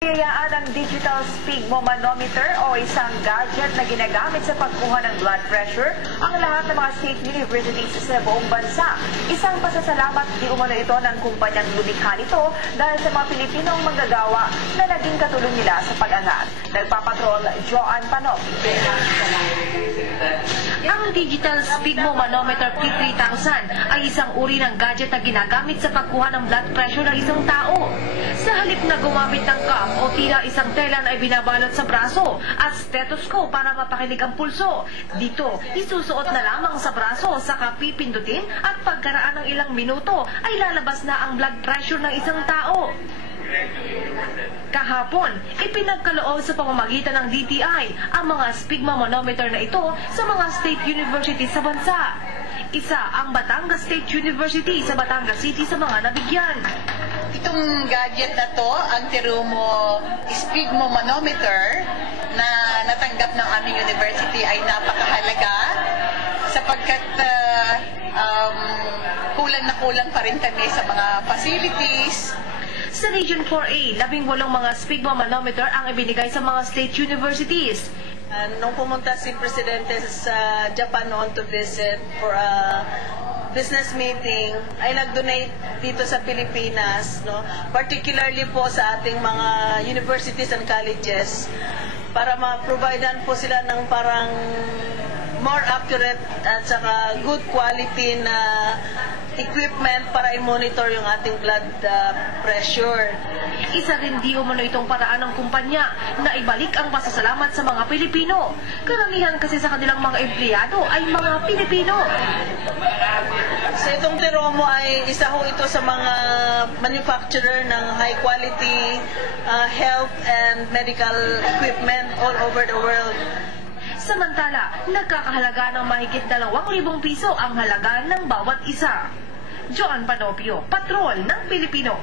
Hayaan ang digital sphygmomanometer o isang gadget na ginagamit sa pagkuha ng blood pressure ang lahat ng mga state universities sa buong bansa. Isang pasasalamat di umano ito ng kumpanyang lumikha nito dahil sa mga Pilipinong manggagawa na naging katulong nila sa pag-angat. Nagpapatrol, Joan Panop. Ang digital sphygmomanometer P3000 ay isang uri ng gadget na ginagamit sa pagkuha ng blood pressure ng isang tao. Sa halip na gumamit ng cuff o tila isang tela na ibinabalot sa braso at stethoscope para mapakinig ang pulso. Dito, isusuot na lamang sa braso saka pipindutin at pagkaraan ng ilang minuto ay lalabas na ang blood pressure ng isang tao. Kahapon, ipinagkaloob sa pamamagitan ng DTI ang mga sphygmomanometer na ito sa mga state universities sa bansa. Isa ang Batangas State University sa Batangas City sa mga nabigyan. Itong gadget na to, ang Terumo sphygmomanometer na natanggap ng aming university ay napakahalaga sapagkat kulang na kulang pa rin kami sa mga facilities. Sa Region 4A, 18 mga sphygmomanometer ang ibinigay sa mga state universities. Nung pumunta si Presidente sa Japan noon to visit for a business meeting, ay nag-donate dito sa Pilipinas, no? Particularly po sa ating mga universities and colleges para ma-providean po sila ng parang more accurate at saka good quality na equipment para i-monitor yung ating blood pressure. Isa rin di umano itong paraan ng kumpanya na ibalik ang pasasalamat sa mga Pilipino. Karamihan kasi sa kanilang mga empleyado ay mga Pilipino. So itong Terumo ay isa ho ito sa mga manufacturer ng high quality health and medical equipment all over the world. Samantala, nagkakahalaga ng mahigit 2,000 piso ang halaga ng bawat isa. Joan Panopio, Patrol ng Pilipino.